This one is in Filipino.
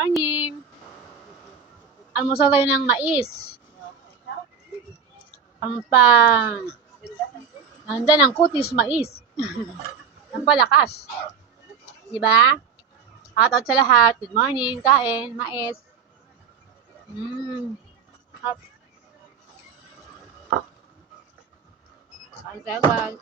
morning. Almusal tayo ng mais. Ang pa... Nandyan ang kutis mais. ang palakas. Diba? Shoutout sa lahat. Good morning. Kain. Mais. Mmm. Hap. Kain tayo.